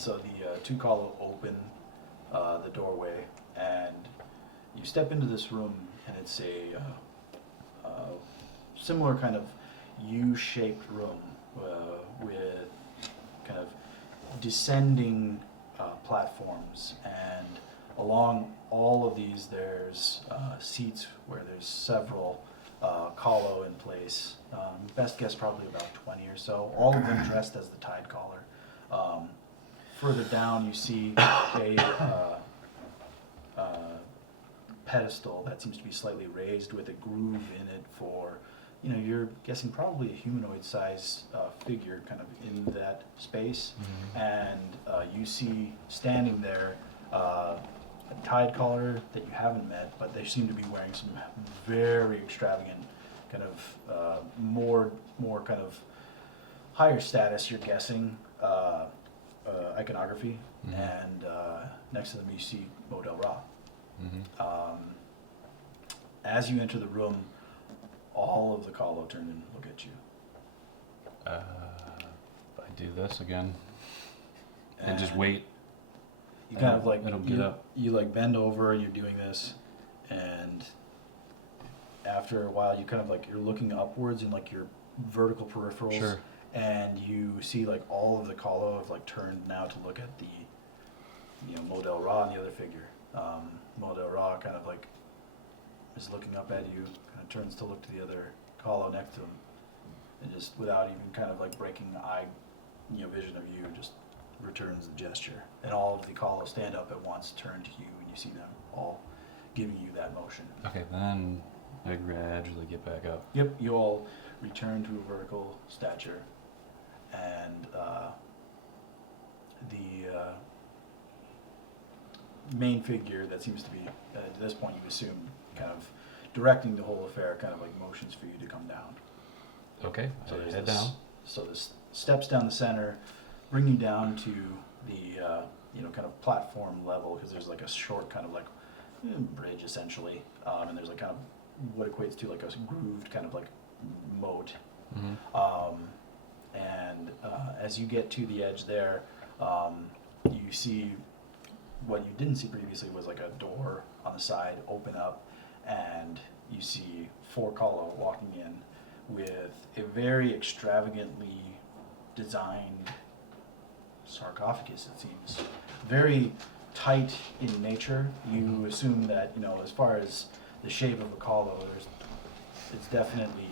so the two Kalo open the doorway, and you step into this room, and it's a similar kind of U-shaped room with kind of descending platforms, and along all of these there's seats where there's several Kalo in place. Best guess probably about 20 or so, all of them dressed as the Tide Caller. Further down you see a pedestal that seems to be slightly raised with a groove in it for, you're guessing probably a humanoid size figure kind of in that space. And you see standing there a Tide Caller that you haven't met, but they seem to be wearing some very extravagant kind of more kind of higher status, you're guessing, iconography. And next to them you see Model Ra. As you enter the room, all of the Kalo turn and look at you. I do this again and just wait. You kind of like I don't get up. You like bend over. You're doing this, and after a while, you kind of like you're looking upwards in like your vertical peripherals, Sure. and you see like all of the Kalo have like turned now to look at the Model Ra and the other figure. Model Ra kind of like is looking up at you, kind of turns to look to the other Kalo next to him, and just without even kind of like breaking eye, vision of you, just returns the gesture. And all of the Kalo stand up at once, turn to you, and you see them all giving you that motion. Okay, then I gradually get back up. Yep, you all return to a vertical stature, and the main figure that seems to be, at this point you assume, kind of directing the whole affair, kind of like motions for you to come down. Okay, So I there's head this, down. So this steps down the center, bring you down to the kind of platform level, because there's like a short kind of like bridge essentially, and there's like kind of what equates to like a grooved kind of like moat. And as you get to the edge there, you see what you didn't see previously was like a door on the side open up, and you see 4 Kalo walking in with a very extravagantly designed sarcophagus, it seems. Very tight in nature. You assume that, as far as the shape of a Kalo, it's definitely,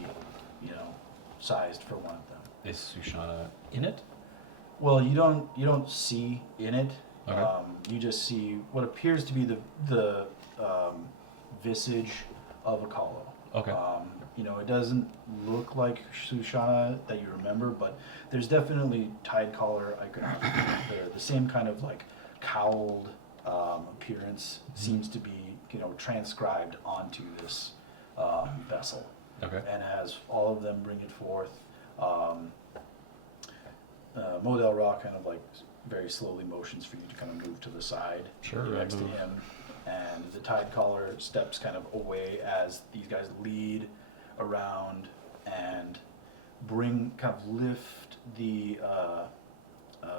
sized for one of them. Is Sushana in it? Well, you don't see in it. Okay. You just see what appears to be the visage of a Kalo. Okay. It doesn't look like Sushana that you remember, but there's definitely Tide Caller iconography. The same kind of like cowled appearance seems to be, transcribed onto this vessel. Okay. And as all of them bring it forth, Model Ra kind of like very slowly motions for you to kind of move to the side. Sure, You're I next to move. him, and the Tide Caller steps kind of away as these guys lead around and kind of lift the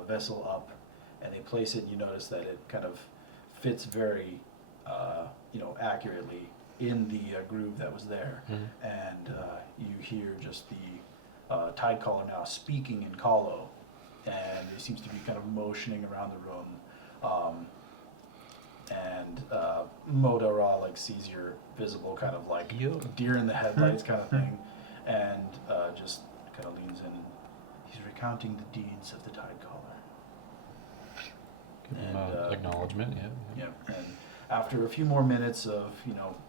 vessel up, and they place it, and you notice that it kind of fits very, accurately in the groove that was there. And you hear just the Tide Caller now speaking in Kalo, and he seems to be kind of motioning around the room. And Model Ra like sees your visible kind of like deer in the headlights kind of thing, and just kind of leans in, and he's recounting the deeds of the Tide Caller. Give him acknowledgement, yeah. Yeah, and after a few more minutes of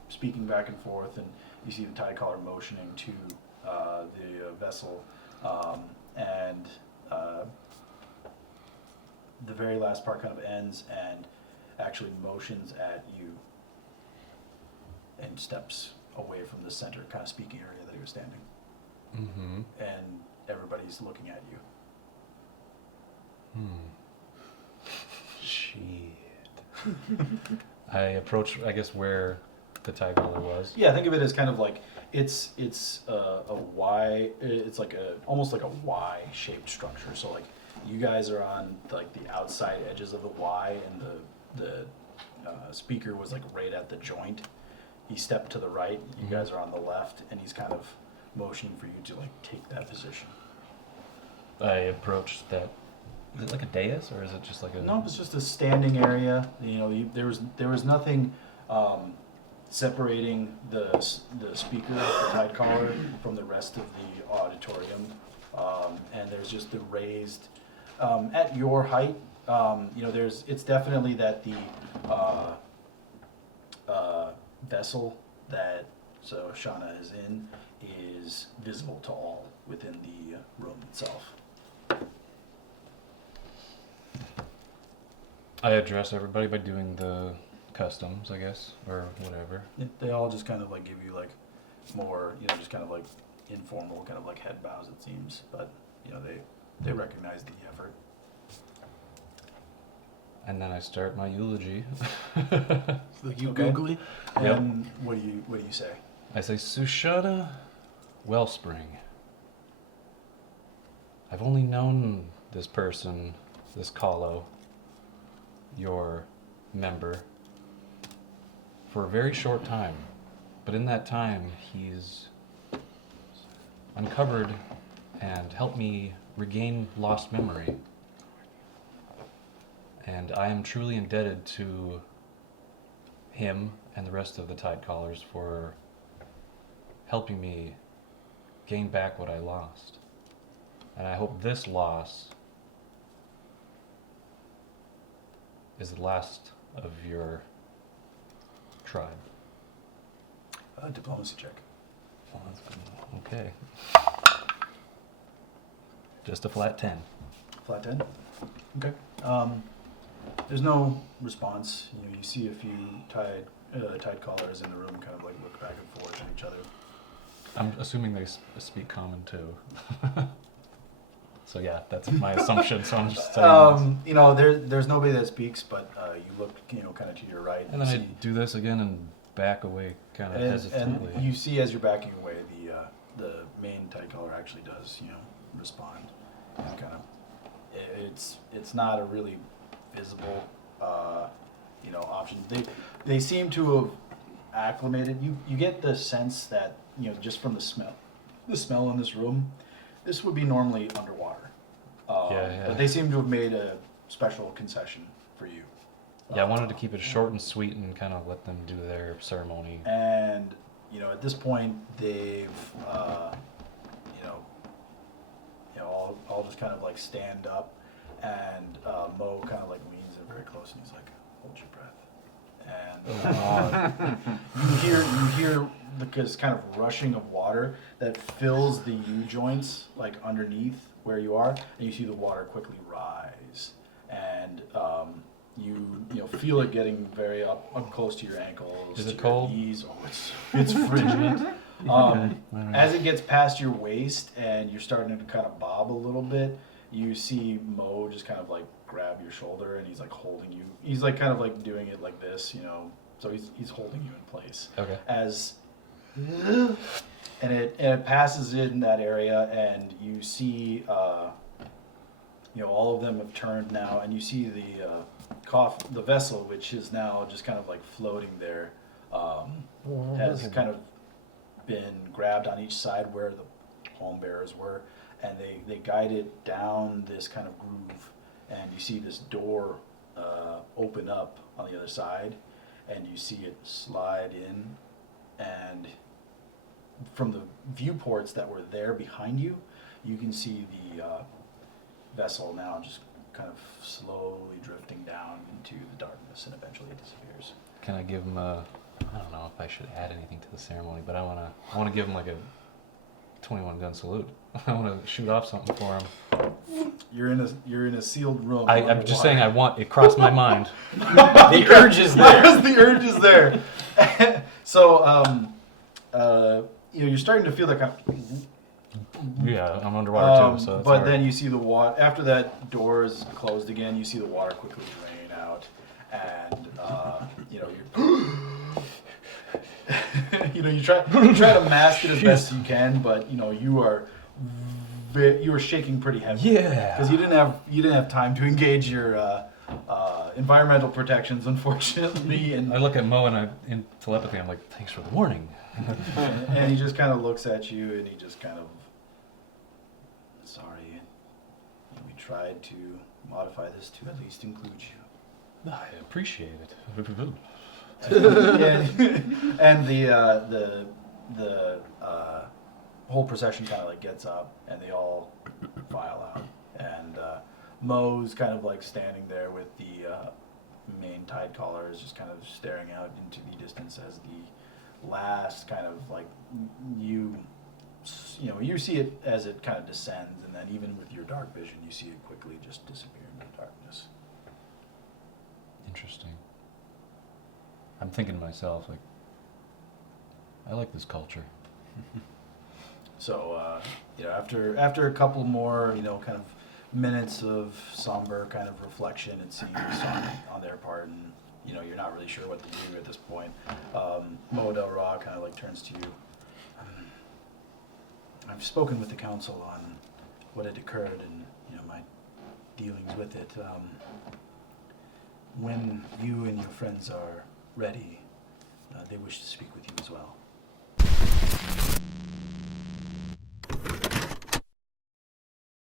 speaking back and forth, and you see the Tide Caller motioning to the vessel, and the very last part kind of ends and actually motions at you and steps away from the center kind of speaking area that he was standing. And everybody's looking at you. Shit. I approach, I guess, where the Tide Caller was. Yeah, think of it as kind of like it's a Y. It's like almost like a Y-shaped structure. So like You guys are on like the outside edges of the Y, and the speaker was like right at the joint. He stepped to the right. You guys are on the left, and he's kind of motioning for you to like take that position. I approached that. Is it like a dais, or is it just like a? No, it's just a standing area. You know, there was nothing separating the speaker, the tide collar, from the rest of the auditorium, and there's just the raised at your height. You know, it's definitely that the vessel that Shauna is in is visible to all within the room itself. I address everybody by doing the customs, I guess, or whatever. They all just kind of like give you like more, you know, just kind of like informal, kind of like head bows it seems, but you know they recognize the effort. And then I start my eulogy. Like you Okay. googly? And what do you say? I say, Sushana Wellspring. I've only known this person, this Kahlo, your member, for a very short time. But in that time, he's uncovered and helped me regain lost memory. And I am truly indebted to him and the rest of the Tide Callers for helping me gain back what I lost. And I hope this loss is the last of your tribe. Diplomacy check. Well, that's good. Okay. Just a flat 10. Flat 10? Okay. There's no response. You know, you see a few tide callers in the room kind of like look back and forth at each other. I'm assuming they speak common too. So yeah, that's my assumption. So I'm just saying. You know, there's nobody that speaks, but you look, you know, kind of to your right. And then I do this again and back away kind of hesitantly. And you see as you're backing away, the main tide caller actually does, you know, respond. And kind of, it's not a really visible, you know, option. They seem to have acclimated. You get the sense that, you know, just from the smell in this room, this would be normally underwater. Yeah. But they seem to have made a special concession for you. Yeah, I wanted to keep it short and sweet and kind of let them do their ceremony. And, you know, at this point, they've, all just kind of like stand up, and Mo kind of like leans in very close, and he's like, "Hold your breath." And you hear this kind of rushing of water that fills the U joints, like underneath where you are, and you see the water quickly rise, and you know feel it getting very up close to your ankles. Is to it your cold? knees. Oh, it's frigid. As it gets past your waist and you're starting to kind of bob a little bit, you see Mo just kind of like grab your shoulder, and he's like holding you. He's like kind of like doing it like this, you know. So he's holding you in place. Okay. And it passes in that area, and you see, you know, all of them have turned now, and you see the vessel, which is now just kind of like floating there, has kind of been grabbed on each side where the palm bearers were, and they guide it down this kind of groove, and you see this door open up on the other side, and you see it slide in, and from the viewports that were there behind you, you can see the vessel now just kind of slowly drifting down into the darkness, and eventually it disappears. Can I give him a? I don't know if I should add anything to the ceremony, but I want to give him like a 21 gun salute. I want to shoot off something for him. You're in a sealed room. I'm just saying it crossed my mind. The urge is there. The urge is there. So, you know, you're starting to feel that kind of. Yeah, I'm underwater too, so it's but hard. then you see the water, after that door is closed again, you see the water quickly drain out, and you know, you know, you try to mask it as best you can, but you know, you are you were shaking pretty heavily. Yeah. Because you didn't have time to engage your environmental protections, unfortunately, and I look at Mo and in telepathy, I'm like, thanks for the warning. and he just kind of looks at you and he just kind of, sorry, we tried to modify this to at least include you. I appreciate it. And the whole procession kind of like gets up and they all file out, and Mo's kind of like standing there with the main tide caller, is just kind of staring out into the distance as the last kind of like you see it as it kind of descends, and then even with your dark vision you see it quickly just disappear into darkness. Interesting. I'm thinking to myself, like, I like this culture. So, after a couple more, kind of minutes of somber kind of reflection, it seems, on their part, and, you're not really sure what to do at this point, Mo Del Ra kind of like turns to you. I've spoken with the council on what had occurred and, my dealings with it. When you and your friends are ready, they wish to speak with you as well.